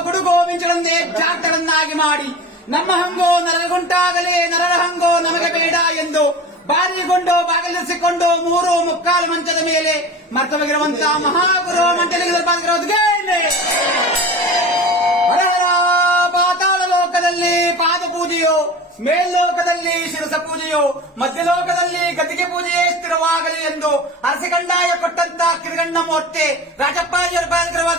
ಗುಡುಗೋವಿಂಚಗಳನ್ನೇ ಜಾತರನ್ನಾಗಿ ಮಾಡಿ ನಮ್ಮ ಹಂಗೋ ನರಗುಂಟಾಗಲೇ, ನರರ ಹಂಗೋ ನಮಗೆ ಬೇಡ ಎಂದು ಬಾರಿಗೊಂಡು ಬಾಗಿಲಿಸಿಕೊಂಡು ಮೂರು ಮುಕ್ಕಾಲು ಮಂಚದ ಮೇಲೆ ಮರ್ತವಾಗಿರುವಂತಹ ಮಹಾಗುರು ಮಂಟಲಿಗೆ ಪಾತಾಳ ಲೋಕದಲ್ಲಿ ಪಾದ ಪೂಜೆಯೋ, ಮೇಲ್ಲೋಕದಲ್ಲಿ ಶಿರಸ ಪೂಜೆಯೋ, ಮಧ್ಯಲೋಕದಲ್ಲಿ ಗದಿಗೆ ಪೂಜೆಯೇ ಸ್ಥಿರವಾಗಲಿ ಎಂದು ಅರಸಿಗಂಡಾಯ ಕೊಟ್ಟಂತ ಕಿರಿಗಣ್ಣ ಮೂರ್ತಿ ರಾಜಪ್ಪಾಜಿಯವರ ಪಾದಕರವಾದ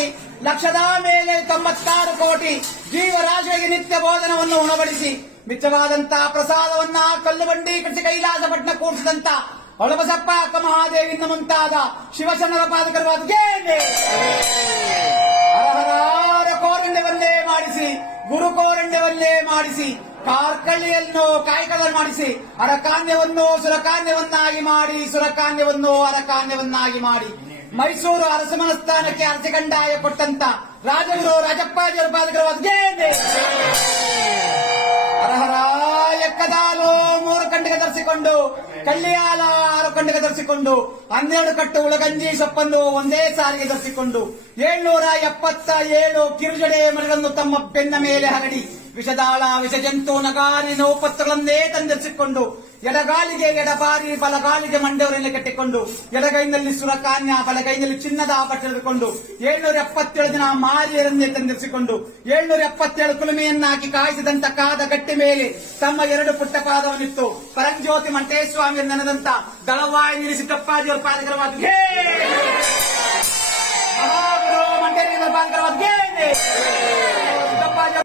ಹಾಕಿ ಲಕ್ಷದ ಮೇಲೆ ತೊಂಬತ್ತಾರು ಕೋಟಿ ಜೀವರಾಶಿಗೆ ನಿತ್ಯ ಬೋಧನವನ್ನು ಉಣಬಡಿಸಿ ಮಿಚ್ಚವಾದಂತಹ ಪ್ರಸಾದವನ್ನ ಕಲ್ಲು ಬಂಡಿ ಕೃಷಿ ಕೈಲಾಸ ಪಟ್ಟಣ ಕೂಡಿಸಿದಂತ ಹೊಳಬಸಪ್ಪ ಅಕ್ಕ ಮಹಾದೇವಿನ ಮುಂತಾದ ಶಿವಶರಣರ ಪಾದಕರು ಹರಹರಾರ ಮಾಡಿಸಿ, ಗುರು ಕೋರಂಡ್ಯವನ್ನೇ ಮಾಡಿಸಿ, ಕಾರ್ಕಳ್ಳಿಯನ್ನು ಕಾಯಕದ ಮಾಡಿಸಿ, ಅರಕಾನ್ಯವನ್ನು ಸುರಕಾನ್ಯವನ್ನಾಗಿ ಮಾಡಿ, ಸುರಕಾನ್ಯವನ್ನು ಅರಕಾನ್ಯವನ್ನಾಗಿ ಮಾಡಿ. ಮೈಸೂರು ಅರಸಮನ ಸ್ಥಾನಕ್ಕೆ ಅರಸಗಂಡಾಯ ಕೊಟ್ಟಂತ ರಾಜಗುರು ರಾಜಪ್ಪಾಜಿಯವರ ಅದೇ ಹರಹರ ಕದಾಲು ಮೂರು ಕಂಡಿಗೆ ಧರಿಸಿಕೊಂಡು, ಕಳ್ಳಿಯಾಲ ಆರು ಕಂಡಿಗೆ ಧರಿಸಿಕೊಂಡು, ಹನ್ನೆರಡು ಕಟ್ಟು ಉಳಗಂಜಿ ಸೊಪ್ಪನ್ನು ಒಂದೇ ಸಾರಿಗೆ ಧರಿಸಿಕೊಂಡು, ಏಳ್ನೂರ ಎಪ್ಪತ್ತ ಏಳು ಕಿರುಜಡೆ ಮರಗಳನ್ನು ತಮ್ಮ ಬೆನ್ನ ಮೇಲೆ ಹರಡಿ ವಿಷದಾಳ ವಿಷಜಂತು ನಗಾರಿ ನೋಪತ್ರಗಳನ್ನೇ ತಂದಿರಿಸಿಕೊಂಡು, ಎಡಗಾಲಿಗೆ ಎಡಬಾರಿ ಬಲಗಾಲಿಗೆ ಮಂಡೆಯವರಲ್ಲಿ ಕಟ್ಟಿಕೊಂಡು, ಎಡಗೈನಲ್ಲಿ ಸುರಕಾನ್ಯ ಬಲಗೈನಲ್ಲಿ ಚಿನ್ನದ ಆಪಟ್ಟಿಕೊಂಡು ಏಳ್ನೂರ ಎಪ್ಪತ್ತೇಳು ದಿನ ಮಾರಿಯರನ್ನೇ ತಂದಿರಿಸಿಕೊಂಡು, ಏಳ್ನೂರ ಎಪ್ಪತ್ತೇಳು ಕುಲುಮೆಯನ್ನಾಗಿ ಕಾಯಿಸಿದಂತ ಕಾದ ಗಟ್ಟಿ ಮೇಲೆ ತಮ್ಮ ಎರಡು ಪುಟ್ಟ ಪಾದವನ್ನಿತ್ತು. ಪರಂಜ್ಯೋತಿ ಮಂಟೇಸ್ವಾಮಿ ನೆನೆದಂತ ದಳವಾಯಿ ನಿಲ್ಲಿಸಿ ಕಪ್ಪಾಜಿಯವರ ಪಾದಕರವಾದ